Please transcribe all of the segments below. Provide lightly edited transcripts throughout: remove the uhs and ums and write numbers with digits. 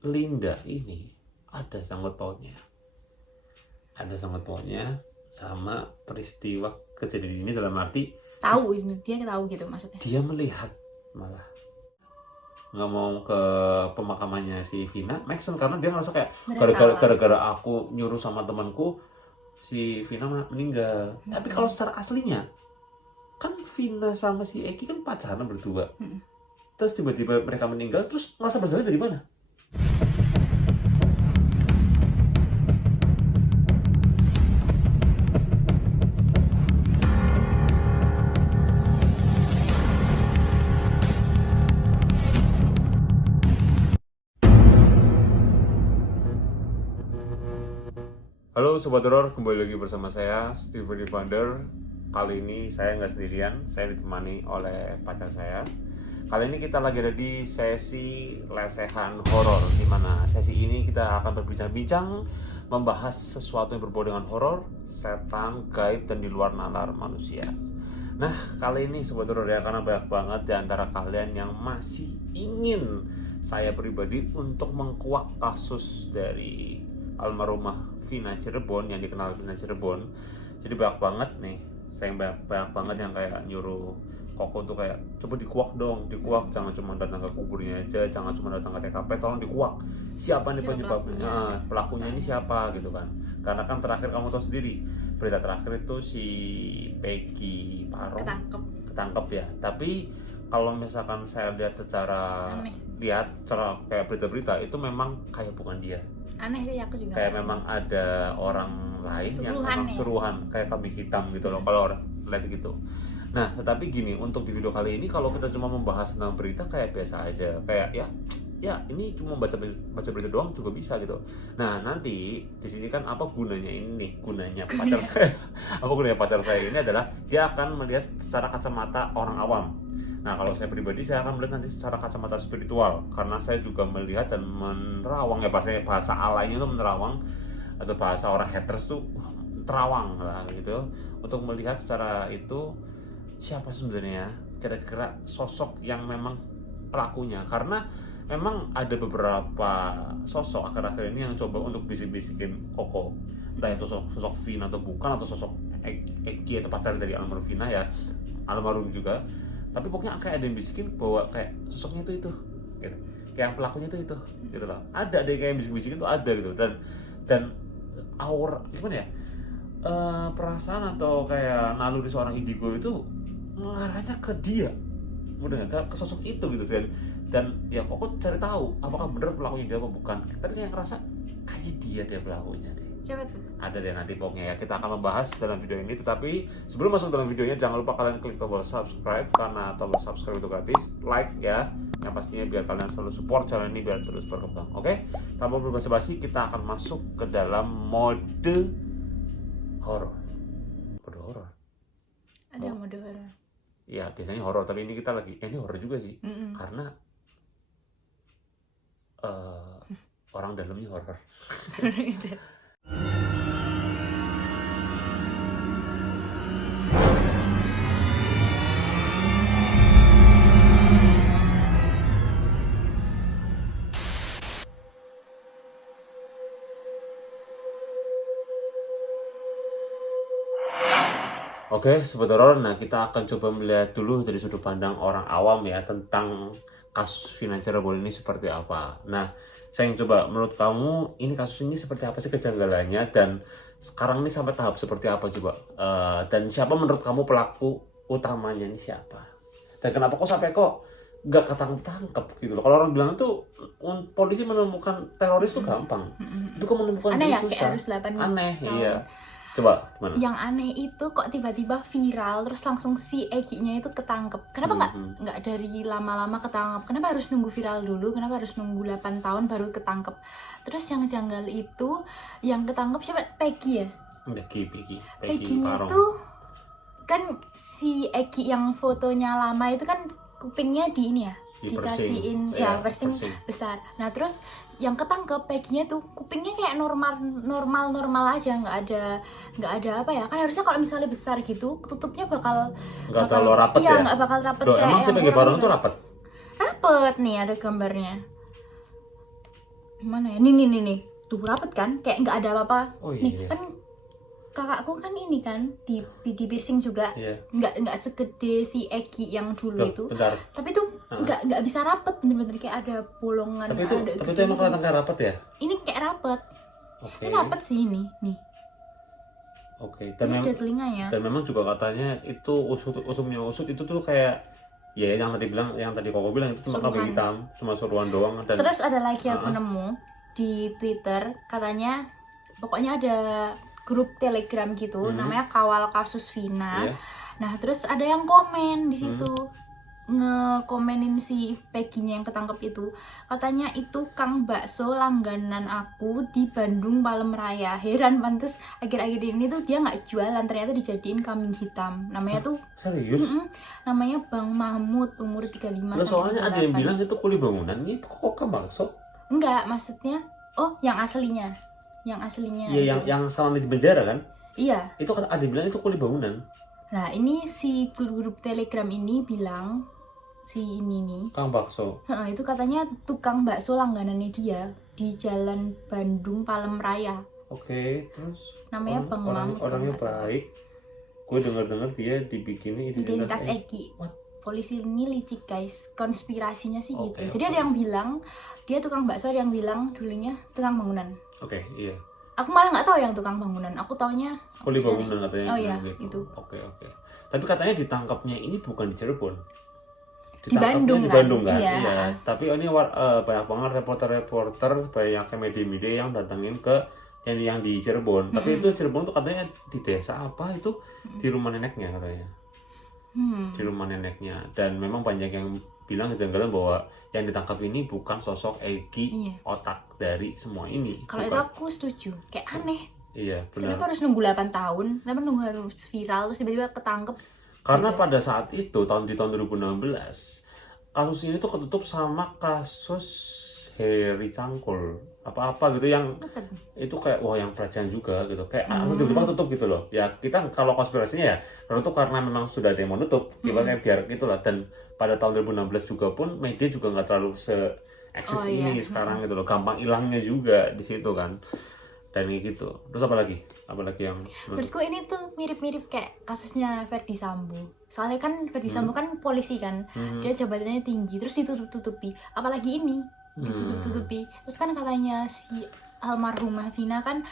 Linda ini ada sangkut pautnya. Ada sangkut pautnya sama peristiwa kejadian ini, dalam arti Tahu ini, dia tahu gitu maksudnya. dia melihat, malah nggak mau ke pemakamannya si Vina, Maxon, karena dia ngerasa kayak gara-gara aku nyuruh sama temanku si Vina meninggal. Tapi kalau secara aslinya kan Vina sama si Eki kan pacaran berdua. Terus tiba-tiba mereka meninggal, terus merasa bersalah dari mana? Halo Sobat Horor, kembali lagi bersama saya, Steven Evander. Kali ini saya nggak sendirian, saya ditemani oleh pacar saya. Kali ini kita lagi ada di sesi lesehan horor, di mana sesi ini kita akan berbincang-bincang membahas sesuatu yang berbau dengan horor, setan, gaib, dan di luar nalar manusia. Nah, kali ini Sobat Horor ya, karena banyak banget di antara kalian yang masih ingin saya pribadi untuk mengkuak kasus dari almarhumah Vina Cirebon, yang dikenal Vina Cirebon. Jadi banyak banget nih, saya banyak banget yang kayak nyuruh Koko tuh kayak coba dikuak dong, dikuak, jangan cuma datang ke kuburnya aja, jangan cuma datang ke TKP, tolong dikuak. Siapa nih penyebabnya, pelakunya ini siapa gitu kan. Karena kan terakhir kamu tahu sendiri, berita terakhir itu si Peggy Parong ketangkep ya. Tapi kalau misalkan saya lihat secara kayak berita-berita itu memang kayak bukan dia. Aneh sih, aku juga kayak memang ada orang lain yang memang suruhan, kayak kambing hitam gitu loh kalau orang lihat gitu. Nah, tetapi gini, untuk di video kali ini kalau kita cuma membahas tentang berita kayak biasa aja, kayak ya ini cuma baca berita doang juga bisa gitu. Nah, nanti di sini kan apa gunanya ini? Gunanya pacar saya. Apa gunanya pacar saya ini adalah dia akan melihat secara kacamata orang awam. Nah, kalau saya pribadi, saya akan melihat nanti secara kacamata spiritual, karena saya juga melihat dan menerawang ya, bahasa alainya itu menerawang, atau bahasa orang haters tuh terawang lah gitu, untuk melihat secara itu siapa sebenarnya kira-kira sosok yang memang pelakunya. Karena memang ada beberapa sosok akhir-akhir ini yang coba untuk bisik-bisikin Koko, entah itu sosok Vina atau bukan, atau sosok Eki atau pacar dari almarhum Vina ya, almarhum juga. Tapi pokoknya kayak ada yang bisikin bahwa kayak sosoknya itu gitu, kayak yang pelakunya itu gitu loh. Ada kayak yang bisik-bisikin itu ada gitu, dan aura gimana ya, perasaan atau kayak naluri seorang indigo itu mengarahnya ke dia, udah ke sosok itu gitu kan. Dan ya Koko cari tahu apakah benar pelakunya dia apa bukan, tapi kayak ngerasa kayaknya dia pelakunya deh. Siapa tuh? Ada deh nanti pokoknya ya, kita akan membahas dalam video ini. Tetapi sebelum masuk dalam videonya, jangan lupa kalian klik tombol subscribe, karena tombol subscribe itu gratis. Like ya, yang pastinya biar kalian selalu support channel ini biar terus berkembang. Oke, tanpa berbasa-basi kita akan masuk ke dalam mode horor. Mode horor. Ada mode horor. Ya biasanya horor, tapi ini kita lagi ini horor juga sih. Karena orang dalamnya horor. Oke, Sobat Horor, nah kita akan coba melihat dulu dari sudut pandang orang awam ya, tentang kasus Vina Cirebon ini seperti apa. Nah, saya ingin coba, menurut kamu ini kasus ini seperti apa sih kejanggalannya, dan sekarang ini sampai tahap seperti apa coba, dan siapa menurut kamu pelaku utamanya ini siapa, dan kenapa kok sampai nggak ketangkep gitu loh. Kalau orang bilang tuh polisi menemukan teroris tuh gampang, tapi kok menemukan aneh dia ya, susah. kayak harus 8 Aneh tahun. Iya. Coba gimana? Yang aneh itu kok tiba-tiba viral terus langsung si Egi-nya itu ketangkep. Kenapa nggak dari lama-lama ketangkep? Kenapa harus nunggu viral dulu? Kenapa harus nunggu 8 tahun baru ketangkep? Terus yang janggal itu yang ketangkep siapa? Peggy ya? Peggy-nya tuh kan si Egi yang fotonya lama itu kan kupingnya di ini ya, dikasihin ya piercing besar. Nah terus yang ketangkep Peggy-nya tuh kupingnya kayak normal aja, nggak ada apa ya, kan harusnya kalau misalnya besar gitu tutupnya bakal terlalu rapet ya. Nggak bakal rapet. Loh, kayak emang si Peggy Parong tuh rapet nih, ada gambarnya. Mana ya? Nih. Tuh rapet kan? Kayak nggak ada apa-apa. Oh iya. Nih kan kakakku kan ini kan di piercing juga. Iya. Nggak segede si Egi yang dulu Loh, itu. bentar. Tapi tuh nggak bisa rapet, bener-bener kayak ada bolongan. Tapi itu gede emang gitu. kelihatan kayak rapet ya? Ini kayak rapet. Oke. Ini rapet sih ini. Nih. Oke. Ini ada telinganya. Dan memang juga katanya itu usumnya usut itu tuh kayak ya yang tadi Koko bilang itu cuma kambing hitam, cuma suruhan doang. Dan terus ada lagi aku nemu di Twitter, katanya pokoknya ada grup Telegram gitu, namanya Kawal Kasus Vina. Iya. Nah terus ada yang komen di situ, ngekomenin si Peggy-nya yang ketangkep itu, katanya itu Kang bakso langganan aku di Bandung Palem Raya. Heran pantes akhir-akhir ini tuh dia nggak jualan, ternyata dijadiin kambing hitam. Namanya tuh serius? namanya Bang Mahmud, umur 35 Loh, soalnya ada yang 38. bilang itu kuli bangunan, ini kok Kang bakso? Enggak, maksudnya yang aslinya. Yang aslinya. Iya, yang selama di penjara kan? Iya. Itu ada yang bilang itu kuli bangunan. Nah, ini si grup Telegram ini bilang si ini nih. Kang bakso. Itu katanya tukang bakso langganannya dia di Jalan Bandung Palem Raya. Oke, terus Namanya Bang Mahmud. orangnya baik. Gue dengar dia dibikinin Identitas Egi. What? Polisi ini licik guys, konspirasinya sih gitu. Oke. Jadi ada yang bilang dia tukang bakso, ada yang bilang dulunya tukang bangunan. Oke, iya. Aku malah nggak tahu yang tukang bangunan. Aku taunya Kuli bangunan katanya. Oh iya, gitu. itu. Oke. Tapi katanya ditangkapnya ini bukan di Cirebon. Di Bandung di kan? Bandung kan? Iya. Iya. Tapi ini banyak banget reporter, banyak media-media yang datengin ke yang di Cirebon. Tapi itu Cirebon tuh katanya di desa apa itu, di rumah neneknya katanya. Di rumah neneknya. Dan memang banyak yang bilang kejanggalan bahwa yang ditangkap ini bukan sosok Egi, otak dari semua ini. Kalau itu aku setuju, kayak aneh. Iya, benar. Kenapa harus nunggu 8 tahun? Kenapa nunggu harus viral terus tiba-tiba ketangkep? Karena pada saat itu di tahun 2016 kasus ini tuh ketutup sama kasus Heri Cangkul apa gitu yang itu kayak wah yang pelecehan juga gitu, kayak tiba-tiba tutup gitu loh. Ya kita kalau konspirasinya ya tutup karena memang sudah ada yang mau nutup, kayak biar gitulah. Dan pada tahun 2016 juga pun media juga nggak terlalu se-eksis ini sekarang gitu loh, gampang hilangnya juga di situ kan. Dan kayak gitu. Terus apa lagi yang menurutku ini tuh mirip-mirip kayak kasusnya Ferdy Sambo. Soalnya kan Ferdy Sambo kan polisi kan, dia jabatannya tinggi, terus ditutup-tutupi. Apalagi ini ditutup-tutupi. Terus kan katanya si almarhumah Vina kan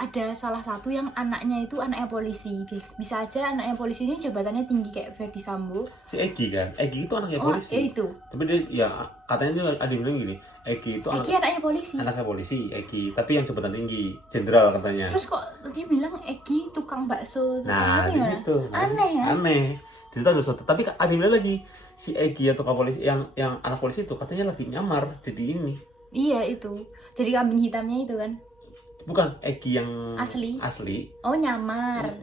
ada salah satu yang anaknya itu anaknya polisi. Bisa aja anaknya polisi ini jabatannya tinggi kayak Ferdy Sambo. Si Egi kan? Egi itu anaknya polisi. Oh, itu. Tapi dia ya katanya dia ada yang bilang gini, Egi itu anaknya polisi. Anaknya polisi, Egi, tapi yang jabatan tinggi, jenderal katanya. Terus kok dia bilang Egi tukang bakso? Nah, di situ. Aneh ya? Aneh. Di situ ada sesuatu. Tapi ada yang bilang lagi, si Egi atau tukang polisi yang anak polisi itu katanya lagi nyamar jadi ini. Iya, itu. Jadi kambing hitamnya itu kan. Bukan, Egi yang asli. Oh, nyamar.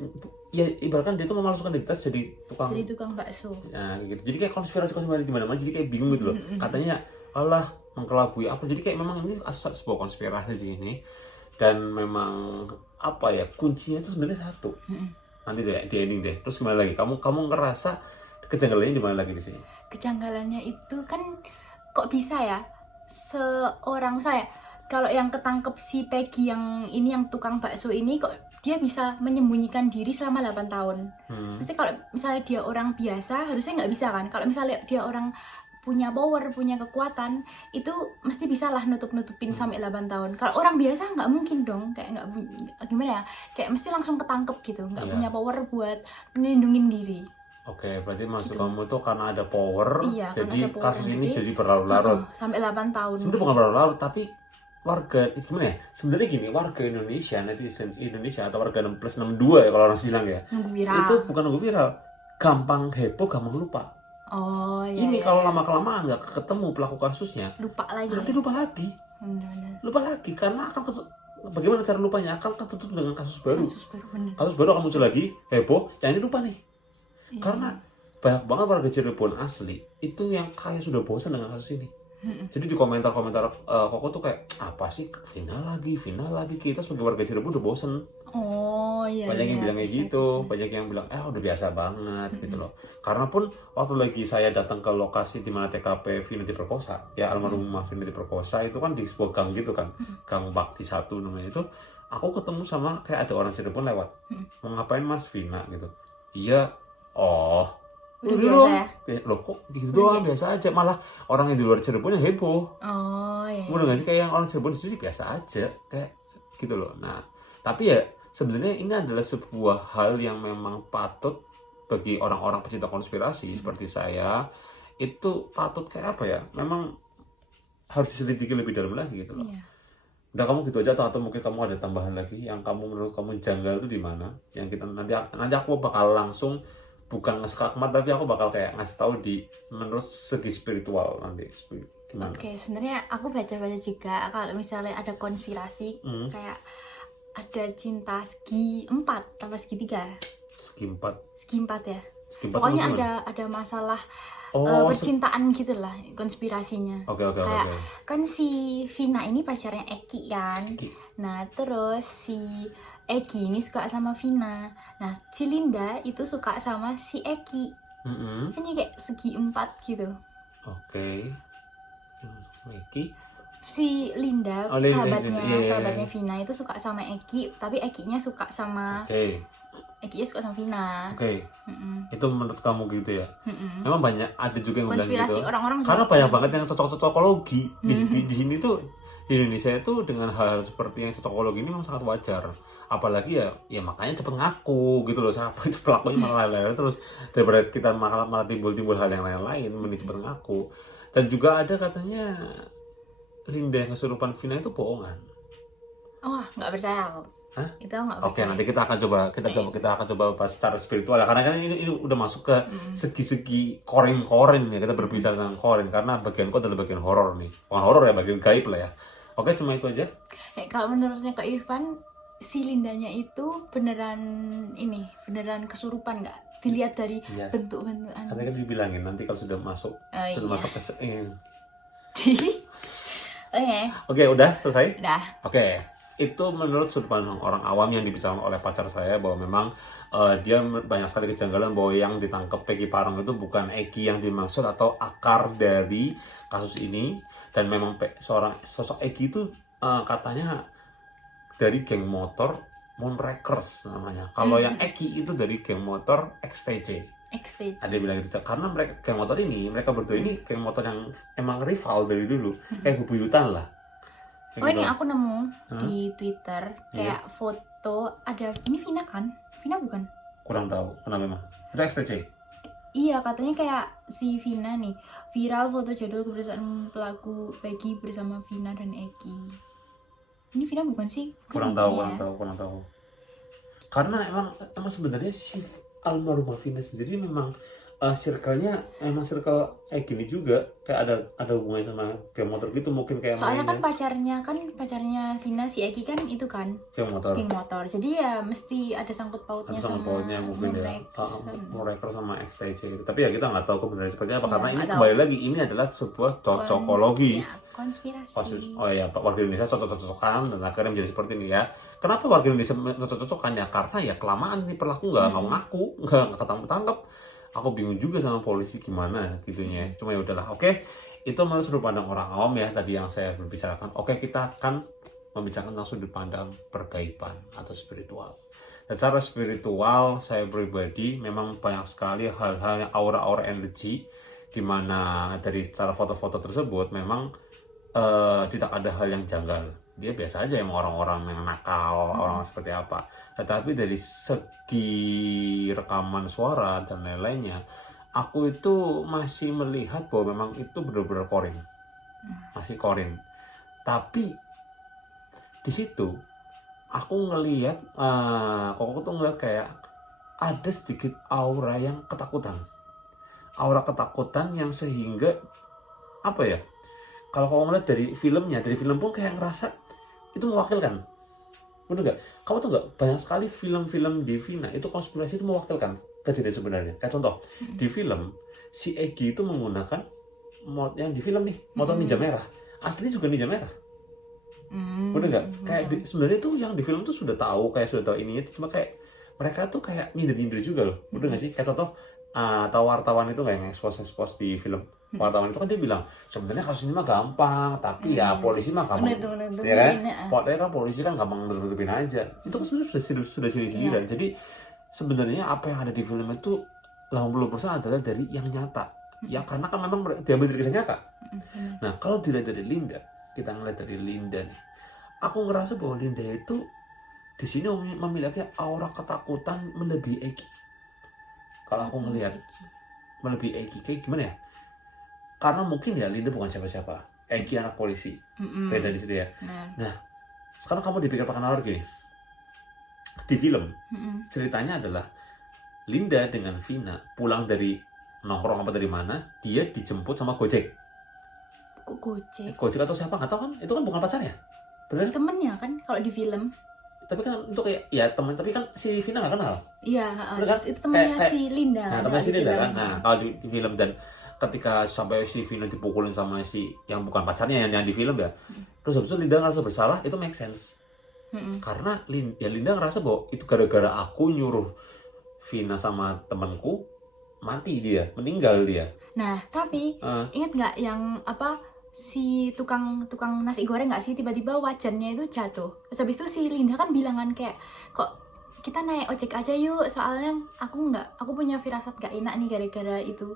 Ya, ibaratkan dia tuh memalsukan identitas jadi tukang bakso. Nah, gitu. Jadi kayak konspirasi di mana-mana, jadi kayak bingung gitu loh. Katanya, Allah mengkelabui apa. Jadi kayak memang ini sebuah konspirasi ini. Dan memang apa ya, kuncinya itu sebenarnya satu. Nanti deh di ending deh. Terus gimana lagi? Kamu ngerasa kejanggalannya di mana lagi di sini? Kejanggalannya itu kan kok bisa ya seorang saya, kalau yang ketangkep si Peggy yang ini, yang tukang bakso ini, kok dia bisa menyembunyikan diri selama 8 tahun. Maksudnya kalau misalnya dia orang biasa harusnya nggak bisa kan. Kalau misalnya dia orang punya power, punya kekuatan, itu mesti bisa lah nutup-nutupin sampai 8 tahun. Kalau orang biasa nggak mungkin dong, kayak nggak, gimana ya, kayak mesti langsung ketangkep gitu, nggak punya power buat melindungin diri. Oke, berarti maksud kamu tuh karena ada power, jadi ada power kasus ini jadi berlarut-larut. Sampai 8 tahun. Sebenarnya bukan berlarut-larut, tapi warga gimana ya? Sebenarnya gini, warga Indonesia, netizen Indonesia atau warga 6+62 ya kalau orang bilang ya. Nunggu viral. Itu bukan nunggu viral. Gampang heboh, gampang lupa. Oh iya. Ini kalau lama-kelamaan nggak ketemu pelaku kasusnya, lupa lagi. Nanti lupa lagi. Lupa lagi karena akan bagaimana cara lupanya, akan ketutup dengan kasus baru. Kasus baru akan muncul lagi, heboh, yang ini lupa nih. Karena banyak banget warga Cirebon asli itu yang kayak sudah bosan dengan kasus ini. Jadi di komentar-komentar Koko tuh kayak apa sih final lagi kita sebagai warga Cirebon udah bosen. Oh iya. Banyak yang iya, bilang kayak bisa, gitu, bisa. banyak yang bilang udah biasa banget gitu loh. Karena pun waktu lagi saya datang ke lokasi di mana TKP Vina diperkosa, ya almarhumah Vina diperkosa itu kan di sebuah gang gitu kan, Gang Bakti 1 namanya itu. Aku ketemu sama kayak ada orang Cirebon lewat, mau ngapain Mas Vina gitu. Iya, oh, Udah gitu biasa doang. ya? Loh kok gitu doang, biasa aja. Malah orang yang di luar Cirebon yang heboh. Oh iya. Udah nggak sih kayak yang orang Cirebon sendiri biasa aja, kayak gitu loh. Nah, tapi ya sebenarnya ini adalah sebuah hal yang memang patut bagi orang-orang pecinta konspirasi seperti saya, itu patut kayak apa ya? Memang harus diselidiki lebih dalam lagi gitu loh. Iya. Udah kamu gitu aja atau mungkin kamu ada tambahan lagi yang kamu menurut kamu janggal itu di mana? Yang kita nanti aku bakal langsung bukan nge-skakmat tapi aku bakal kayak ngasih tahu di menurut segi spiritual nanti gimana? Oke, sebenarnya aku baca-baca juga kalau misalnya ada konspirasi kayak ada cinta segi 4 atau segi 3. Segi 4. Segi 4 ya. Segi 4 Pokoknya maksudnya ada masalah Oh, percintaan gitu lah konspirasinya. Oke. Kayak kan si Vina ini pacarnya Eki kan. Eki. Nah terus si Eki ini suka sama Vina. Nah si Linda itu suka sama si Eki. Kan ya kayak segi 4 gitu. Oke. Eki. Si Linda, Oh, Linda, sahabatnya iya. sahabatnya Vina itu suka sama Eki, tapi Ekinya suka sama Oke. Ekinya suka sama Vina. Oke. Itu menurut kamu gitu ya? Mm-mm. Memang banyak ada juga yang bilang Konspirasi gitu. orang-orang Karena juga. banyak banget yang cocok-cocokologi di sini tuh di Indonesia itu dengan hal-hal seperti yang cocokologi ini memang sangat wajar. Apalagi ya makanya cepet ngaku gitu loh, siapa itu pelakunya malah lain-lain terus daripada kita malah timbul hal yang lain-lain mending cepet ngaku. Dan juga ada katanya Linda yang kesurupan Vina itu bohongan. Oh, nggak percaya aku. Hah? Itu aku nggak Oke, percaya. nanti kita akan coba bahas secara spiritual ya. Karena kan ini udah masuk ke segi-segi korin ya. Kita berbicara tentang korin karena bagianku adalah bagian horor nih. Bukan horor ya, bagian gaib lah ya. Oke, cuma itu aja. Kalau menurutnya Kak Irfan, si Lindanya itu beneran kesurupan nggak? Dilihat dari Iya. bentuk-bentukan. Nanti kan dibilangin nanti kalau sudah masuk iya. masuk ke Oke, udah selesai. udah. Oke, itu menurut sudut pandang orang awam yang dibicarakan oleh pacar saya bahwa memang dia banyak sekali kejanggalan bahwa yang ditangkap Peggy Parang itu bukan Eki yang dimaksud atau akar dari kasus ini, dan memang seorang sosok Eki itu katanya dari geng motor Moonrakers namanya. Kalau yang Eki itu dari geng motor XTC. XTC. Ada yang bilang gitu karena mereka berdua ini geng motor yang emang rival dari dulu, kayak bebuyutan lah. Oh ini aku nemu di Twitter kayak foto ada ini Vina kan? Vina bukan? Kurang tahu kenapa memang. Itu XTC. Iya katanya kayak si Vina nih viral foto jadul keberadaan pelaku Peggy bersama Vina dan Eki. Ini Vina bukan sih? Kurang tahu. Karena emang sebenarnya si almarhumah Vina sendiri memang circle-nya emang circle gini juga, kayak ada hubungannya sama geng motor gitu mungkin kayak soalnya kan pacarnya Vina si Eki kan itu kan geng motor. Jadi ya mesti ada sangkut pautnya sama mungkin ya Moonrakers sama XTC. Tapi ya kita nggak tahu kebenaran seperti apa karena ini nggak kembali lagi ini adalah sebuah cocokologi. Konspirasi. Oh ya, warga Indonesia cocok-cocokan dan akhirnya menjadi seperti ini ya. Kenapa warga Indonesia cocok-cocokan ya? Karena ya kelamaan ini pelaku nggak mau ngaku, nggak ketangkep. Aku bingung juga sama polisi gimana gitunya. Cuma ya udahlah. Oke, itu menurut sudut pandang orang awam ya tadi yang saya berbicarakan. Oke, kita akan membicarakan tentang sudut pandang pergaiban atau spiritual. Secara spiritual saya pribadi memang banyak sekali hal-hal yang aura-aura energi di mana dari secara foto-foto tersebut memang tidak ada hal yang janggal. Dia biasa aja yang orang-orang yang nakal, orang seperti apa. Tetapi dari segi rekaman suara dan lain-lainnya, aku itu masih melihat bahwa memang itu benar-benar korin. Masih korin. Tapi di situ aku ngelihat, aku tuh ngelihat kayak ada sedikit aura yang ketakutan. Aura ketakutan yang sehingga apa ya? Kalau kamu ngeliat dari filmnya, dari film pun kayak ngerasa itu mewakilkan. Bener nggak? Kamu tuh nggak banyak sekali film-film di Vina itu konspirasi itu mewakilkan kejadian sebenarnya. Kayak contoh di film si Egy itu menggunakan yang di film nih, motor ninja merah, asli juga ninja merah. Bener nggak? Kayak sebenarnya tuh yang di film tuh sudah tahu ininya, cuma kayak mereka tuh kayak nyindir juga loh. Bener nggak sih? Kayak contoh atau wartawan itu nggak yang expose di film. Wartawan itu kan dia bilang sebenarnya kasus ini mah gampang, tapi ya polisi mah gampang, ya kan? Pokoknya kan polisi kan gampang nutupin aja. Itu kan sebenarnya sudah sindiran. Jadi sebenarnya apa yang ada di film itu 80% adalah dari yang nyata. Ya karena kan memang diambil dari kisah nyata. Nah kalau dilihat dari Linda, kita ngeliat dari Linda nih, aku ngerasa bahwa Linda itu di sini memiliki aura ketakutan melebihi Egi. Kalau aku ngelihat melebihi Egi, kayak gimana ya? Karena mungkin ya Linda bukan siapa-siapa, Egi anak polisi, beda di situ ya. Nah, sekarang kamu dipikir pakai nalar gini, di film ceritanya adalah Linda dengan Vina pulang dari nongkrong apa dari mana, dia dijemput sama Gojek. Kok Gojek? Gojek atau siapa nggak tahu kan? Itu kan bukan pacarnya, bener? Temennya kan kalau di film. Tapi kan untuk ya teman, tapi kan si Vina nggak kenal. Iya, kan? Itu temannya si Linda. Nah, temannya si Linda kan. Nah, kalau di film dan ketika sampai si Vina dipukulin sama si yang bukan pacarnya yang di film ya, terus habis itu Linda ngerasa bersalah, itu make sense. Karena Linda ngerasa bahwa itu gara-gara aku nyuruh Vina sama temanku mati dia, meninggal dia. Nah, tapi ingat nggak yang apa si tukang nasi goreng nggak sih tiba-tiba wajannya itu jatuh. Terus habis itu si Linda kan bilangan kayak kok kita naik ojek aja yuk, soalnya aku punya firasat gak enak nih gara-gara itu.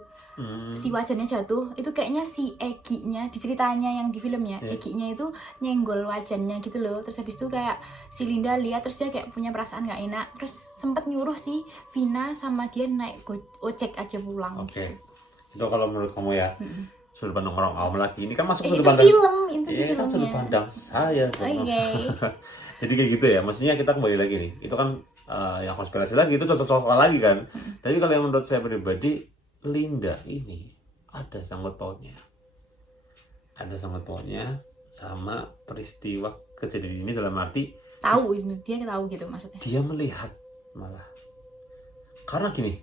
Si wajannya jatuh, itu kayaknya si Egi-nya di ceritanya yang di filmnya, Egi-nya itu nyenggol wajannya gitu loh. Terus habis itu kayak si Linda lihat, terus dia kayak punya perasaan gak enak, terus sempet nyuruh si Vina sama dia naik ojek aja pulang. Oke. Gitu. Itu kalau menurut kamu ya. Sudut pandang orang awam lagi. Ini kan masuk sudut itu pandang film, itu iya, kan sudut pandang saya. Okay. Jadi kayak gitu ya. Maksudnya kita kembali lagi nih. Itu kan yang konspirasi lagi, itu cocok-cocok lagi kan. Tapi kalau yang menurut saya pribadi, Linda ini ada sangkut pautnya. Ada sangkut pautnya sama peristiwa kejadian ini, dalam arti tahu ini, dia tahu gitu maksudnya. Dia melihat malah. Karena gini,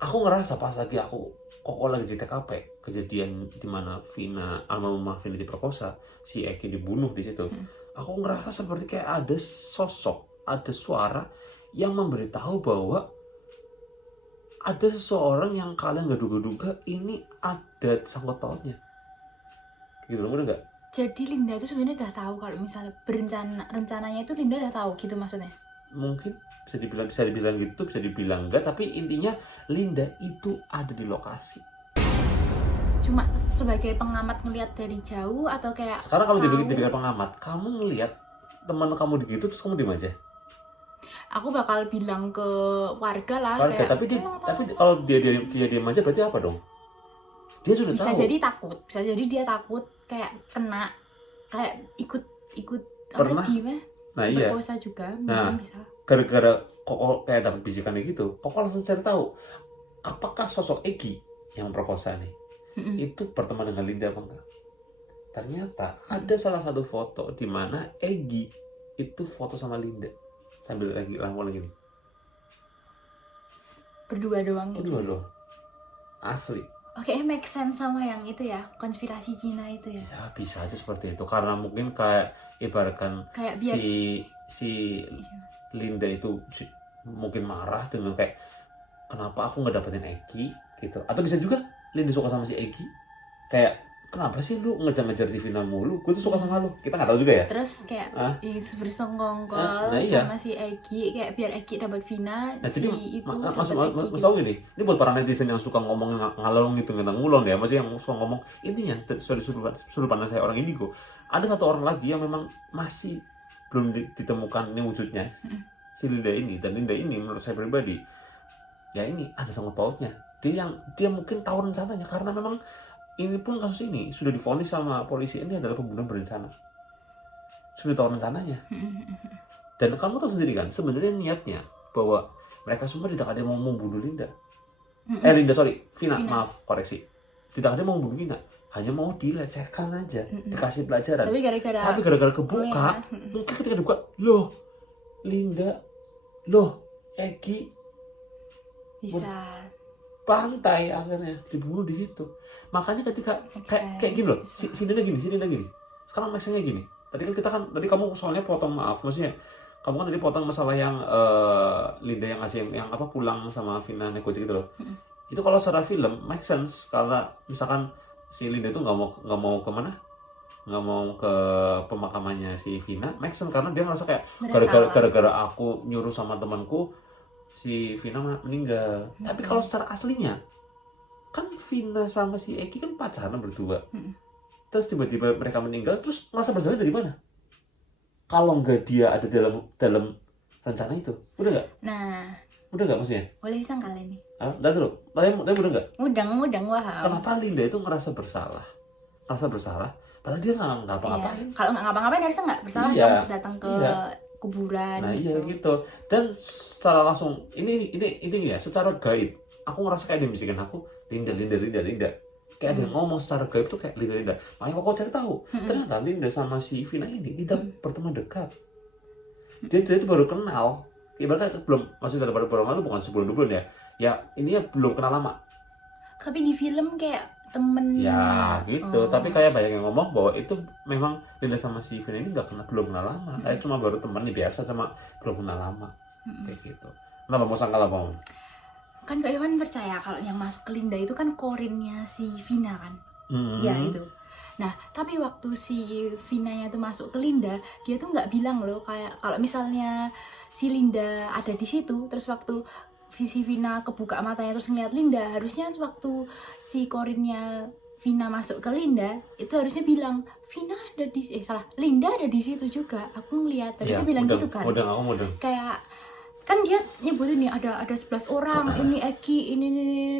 aku ngerasa pas lagi Koko lagi di TKP kejadian di mana almarhumah Vina diperkosa, si Eki dibunuh di situ. Aku ngerasa seperti kayak ada sosok, ada suara yang memberitahu bahwa ada seseorang yang kalian gak duga-duga ini ada sangkut pautnya. Gitu loh, bener gak? Jadi Linda itu sebenarnya udah tahu kalau misalnya rencananya itu Linda udah tahu gitu maksudnya. Mungkin bisa dibilang gitu, bisa dibilang enggak, tapi intinya Linda itu ada di lokasi. Cuma sebagai pengamat ngelihat dari jauh atau kayak sekarang kalau dibilang pengamat, kamu ngelihat teman kamu begitu terus kamu diem aja? Aku bakal bilang ke warga lah. Kayak, tapi kalau dia diem aja berarti apa dong? Dia sudah bisa tahu. Bisa jadi dia takut kayak kena, kayak ikut pernah nah iya berkosa juga. Nah bisa. Gara-gara Koko kayak dapat bisikan gitu, Koko langsung cari tahu apakah sosok Egi yang memperkosa nih itu berteman dengan Linda apa enggak. Ternyata ada salah satu foto di mana Egi itu foto sama Linda sambil lagi gini. Berdua doang. Asli. Oke, make sense sama yang itu ya, konspirasi Cina itu ya. Ya bisa aja seperti itu, karena mungkin kayak ibaratkan kayak si Linda itu mungkin marah dengan kayak kenapa aku nggak dapetin Egi gitu. Atau bisa juga Linda suka sama si Egi, kayak kenapa sih lu ngejar-ngejar si Vina mulu, gue tuh suka sama lu. Kita nggak tahu juga ya. Terus kayak bersongkongkol sama si Egi, kayak biar Egi dapat Vina. Nah, jadi maksud gini, ini buat para netizen yang suka ngomong ngalong gitu, ngulon ya, maksudnya yang suka ngomong, intinya dari sudut pandang saya orang indigo, ada satu orang lagi yang memang masih belum ditemukan ini wujudnya, si Linda ini. Dan Linda ini menurut saya pribadi, ya ini ada sangkut pautnya. Dia mungkin tahu rencananya, karena memang ini pun kasus ini sudah divonis sama polisi, ini adalah pembunuhan berencana. Sudah tahu rencananya. Dan kamu tahu sendiri kan, sebenarnya niatnya bahwa mereka semua tidak ada yang mau membunuh Linda. Vina, maaf, koreksi. Tidak ada yang mau membunuh Vina, hanya mau dilecehkan aja, dikasih pelajaran. Tapi gara-gara kebuka, mungkin ketika dibuka, loh, Linda, loh, Egi. dibantai akhirnya, dibunuh di situ. Makanya ketika kayak gini loh, si Linda gini. Sekarang maksudnya gini. Tadi kamu soalnya potong, maaf, maksudnya kamu kan tadi potong masalah yang Linda yang ngasih yang apa pulang sama Vina naik gojek gitu loh. Itu kalau secara film make sense karena misalkan si Linda itu nggak mau kemana, nggak mau ke pemakamannya si Vina, make sense karena dia ngerasa kayak gara-gara aku nyuruh sama temanku si Vina meninggal. Tapi kalau secara aslinya kan Vina sama si Eki kan pacaran berdua. Terus tiba-tiba mereka meninggal, terus merasa bersalah dari mana? Kalau nggak dia ada dalam rencana itu, udah nggak? Nah, udah nggak maksudnya? boleh sangkal ini. Udah dulu, tapi udah nggak? Mudang wah. Kenapa Linda itu ngerasa bersalah, padahal dia nggak ngapa-ngapain. Iya. Kalau nggak ngapa-ngapain harusnya nggak bersalah dong datang ke kuburan. Nah gitu. iya gitu. Dan secara langsung ini ya, secara gaib, aku ngerasa kayak dia bisikin aku, Linda. Kayak ada yang ngomong secara gaib tuh kayak Linda. Makanya kok cari tahu. Ternyata Linda sama si Vina ini tidak berteman dekat. Dia itu baru kenal. Ibaratnya belum, maksudnya baru kenal bukan sebulan 2 bulan ya. Ya ini ya belum kenal lama. Tapi di film kayak temen. Ya gitu. Tapi kayak banyak yang ngomong bahwa itu memang Linda sama si Vina ini belum kenal lama. Kayak cuma baru teman nih biasa, cuma belum kenal lama. Kayak gitu. Kenapa mau sangkal apa? Kan Kak Iwan percaya kalau yang masuk ke Linda itu kan korinnya si Vina kan. Iya itu. Nah, tapi waktu si Vinanya tuh masuk ke Linda, dia tuh nggak bilang loh kayak kalau misalnya si Linda ada di situ, terus waktu si Vina kebuka matanya terus ngeliat Linda, harusnya waktu si korinnya Vina masuk ke Linda, itu harusnya bilang Linda ada di situ juga. Aku ngeliat, harusnya bilang gitu kan. Mudeng. Kayak kan dia nyebutin nih ada 11 orang, ini Eki, ini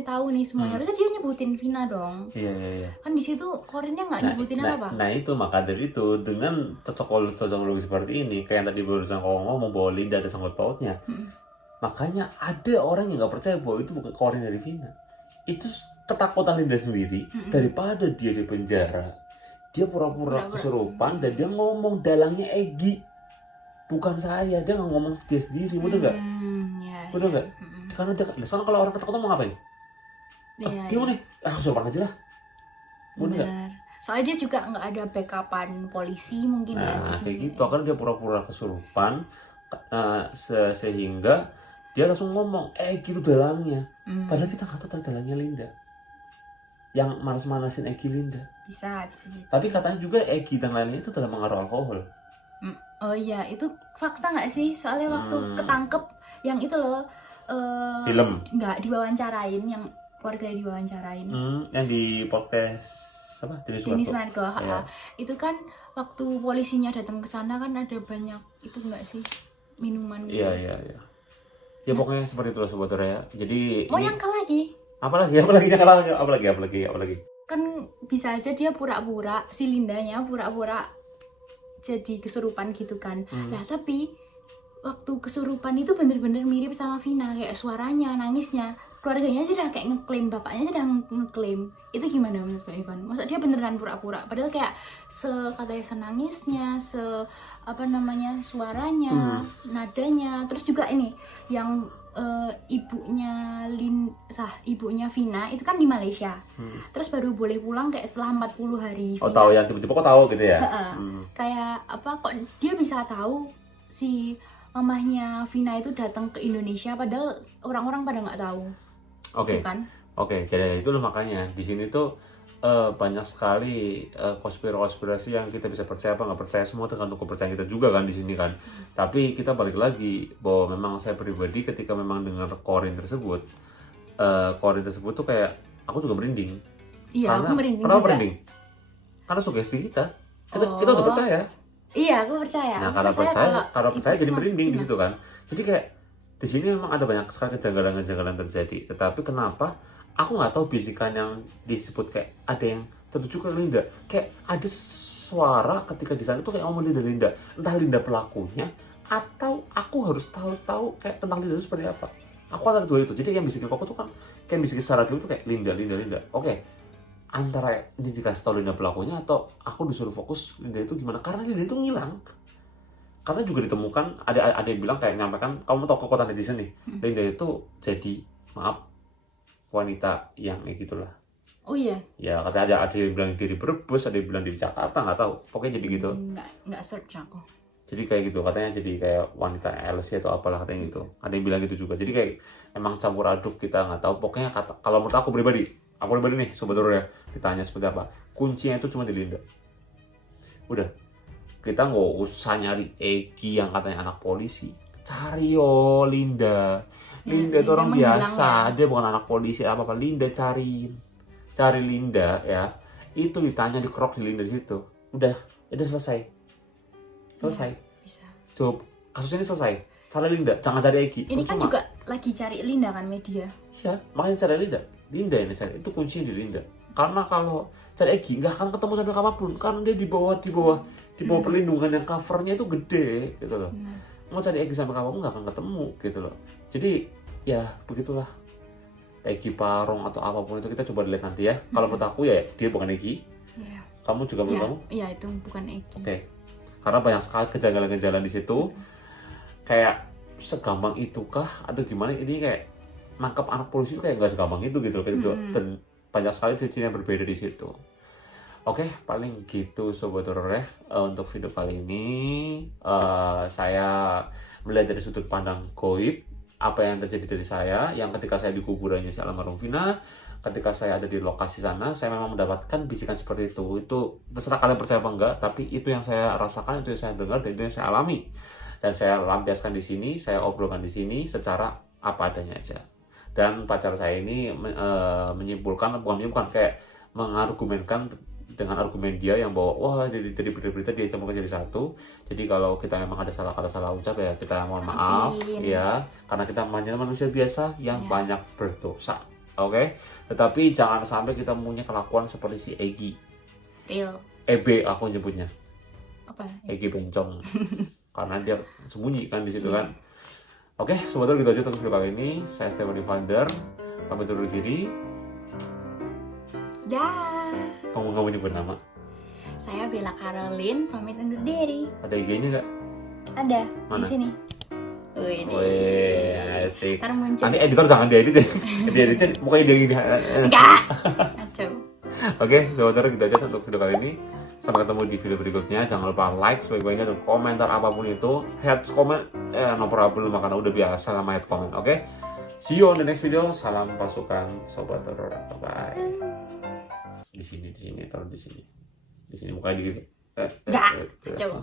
tahu nih semuanya. Harusnya dia nyebutin Vina dong. Iya. Kan di situ korinnya nggak nyebutin apa-apa. Nah itu maka dari itu dengan cocokologi seperti ini, kayak yang tadi barusan kau ngomong bahwa Linda ada sangkut pautnya. Makanya ada orang yang nggak percaya bahwa itu bukan korin dari Vina. Itu ketakutan Linda sendiri daripada dia di penjara. Dia pura-pura kesurupan dan dia ngomong dalangnya Egi. Bukan saya, dia nggak ngomong dia sendiri, bener nggak? Bener nggak? Karena sekarang kalau orang ketakutan mau ngapain? Dia mau nih, kesurupan aja lah. Bener nggak? Soalnya dia juga nggak ada backupan polisi mungkin ya. Nah kayak gitu, kan dia pura-pura kesurupan sehingga dia langsung ngomong, gitu dalangnya. Padahal kita nggak tahu dalangnya Linda. Yang manas-manasin Egi Linda. Bisa gitu. Tapi katanya juga Egi dan lainnya itu dalam pengaruh alkohol. Oh iya, itu fakta nggak sih? Soalnya waktu ketangkep yang itu loh, film nggak diwawancarain, yang keluarga diwawancarain. Yang di podcast apa? Denis Margo. Itu kan waktu polisinya datang ke sana kan ada banyak itu nggak sih minuman gitu. Iya. Ya pokoknya seperti itu sebetulnya ya. Jadi mau yang lagi? Apalagi? Kan bisa aja dia pura-pura, si Lindanya pura-pura jadi kesurupan gitu kan. Nah tapi waktu kesurupan itu bener-bener mirip sama Vina, kayak suaranya, nangisnya. Keluarganya aja udah kayak ngeklaim, bapaknya aja udah ngeklaim. Itu gimana menurut Kak Ivan? Masa dia beneran pura-pura? Padahal kayak katanya senangisnya, suaranya, nadanya. Terus juga ini yang ibunya Vina itu kan di Malaysia. Terus baru boleh pulang kayak setelah 40 hari. Oh tahu ya, tiba-tiba kok tahu gitu ya? Kayak apa kok dia bisa tahu si mamahnya Vina itu datang ke Indonesia padahal orang-orang pada nggak tahu. Oke. Gitu kan? Oke, jadi itu makanya di sini tuh banyak sekali konspirasi yang kita bisa percaya apa nggak percaya, semua tergantung kepercayaan kita juga kan di sini kan. Tapi kita balik lagi bahwa memang saya pribadi ketika memang dengar korin tersebut tuh kayak aku juga merinding. Iya, karena, aku merinding. Kenapa juga. merinding? Karena sugesti kita udah percaya. Iya, aku percaya. Nah, karena percaya jadi merinding di situ kan. Jadi kayak di sini memang ada banyak sekali kejanggalan-kejanggalan terjadi. Tetapi kenapa aku nggak tahu bisikan yang disebut kayak ada yang tertuju ke Linda, kayak ada suara ketika di sana tuh kayak ngomong Linda, entah Linda pelakunya atau aku harus tahu kayak tentang Linda itu seperti apa. Aku antara dua itu. Jadi yang bisikin koko tuh kan kayak bisikin secara gitu tuh kayak Linda. Oke. Antara ini dikasih tahu Linda pelakunya atau aku disuruh fokus Linda itu gimana? Karena Linda itu ngilang. Karena juga ditemukan ada yang bilang kayak nyampaikan, kamu tahu kekuatan netizen nih, Linda itu jadi maaf wanita yang kayak gitulah. Oh iya. Ya katanya ada yang bilang dari Brebes, ada yang bilang dari Jakarta, nggak tahu. Pokoknya jadi gitu. Nggak search aku. Jadi kayak gitu, katanya jadi kayak wanita LC atau apalah katanya gitu. Ada yang bilang gitu juga. Jadi kayak emang campur aduk, kita nggak tahu. Pokoknya kalau menurut aku pribadi nih Sobat Horor ya, ditanya seperti apa. Kuncinya itu cuma di Linda. Udah, kita nggak usah nyari Egi yang katanya anak polisi. Cari Linda. Linda itu orang biasa, dia bukan anak polisi apa-apa. Linda cari Linda ya, itu ditanya di krok di Linda di situ, udah selesai. Ya, bisa. Coba kasus ini selesai, cari Linda, jangan cari Egi. Ini kan juga lagi cari Linda kan media. Iya, makanya cari Linda ini cari, itu kuncinya di Linda. Karena kalau cari Egi nggak akan ketemu sampai kapanpun, karena dia di bawah perlindungan yang covernya itu gede gitu loh. Mau cari Egi sampai kapanpun nggak akan ketemu gitu loh. Jadi ya begitulah. Egi Parong atau apapun itu kita coba lihat nanti ya. Kalau menurut aku ya dia bukan Egi. Yeah. Kamu juga menurut kamu? Iya, itu bukan Egi. Oke. Karena banyak sekali kejanggalan-kejanggalan di situ. Kayak segampang itukah atau gimana? Ini kayak nangkap anak polisi itu kayak nggak segampang itu gitu loh. Dan banyak sekali cincin yang berbeda di situ. Oke, paling gitu Sobat Horor ya. Untuk video kali ini saya melihat dari sudut pandang goib apa yang terjadi dari saya, yang ketika saya di kuburannya si almarhum Vina, ketika saya ada di lokasi sana, saya memang mendapatkan bisikan seperti itu. Itu terserah kalian percaya apa enggak, tapi itu yang saya rasakan, itu yang saya dengar, dan itu yang saya alami. Dan saya lampiaskan di sini, saya obrolkan di sini secara apa adanya aja. Dan pacar saya ini kayak mengargumenkan dengan argumen dia yang bahwa wah dari berita-berita dia campurkan jadi satu. Jadi kalau kita memang ada salah kata, salah ucap ya kita mohon maaf ya, karena kita hanya manusia biasa yang banyak berdosa. Oke? Tetapi jangan sampai kita punya kelakuan seperti si Egi. Real. EB aku nyebutnya. Apa? Egi Bencong. Karena dia sembunyi kan di situ kan. Oke, Sobat Horor, gitu aja untuk video kali ini. Saya Stephanie Vander, pamit undur diri. Kamu nyebut nama? Saya Bella Caroline, pamit undur diri. Ada IG-nya nggak? Ada. Mana? Di sini. Wih, asik. Ntar muncul. Nanti editor jangan diedit ya. Dieditnya mukanya dia gini. Enggak. Kacau. Oke, Sobat Horor, gitu aja untuk video kali ini. Sampai ketemu di video berikutnya. Jangan lupa like sebaik-baiknya dan komentar apapun itu. Hate comment, no problem, karena udah biasa sama hate comment. Oke? See you on the next video. Salam pasukan Sobat Horor. Bye. Di sini, taruh di sini. Di sini mukanya di. Enggak. Kacau.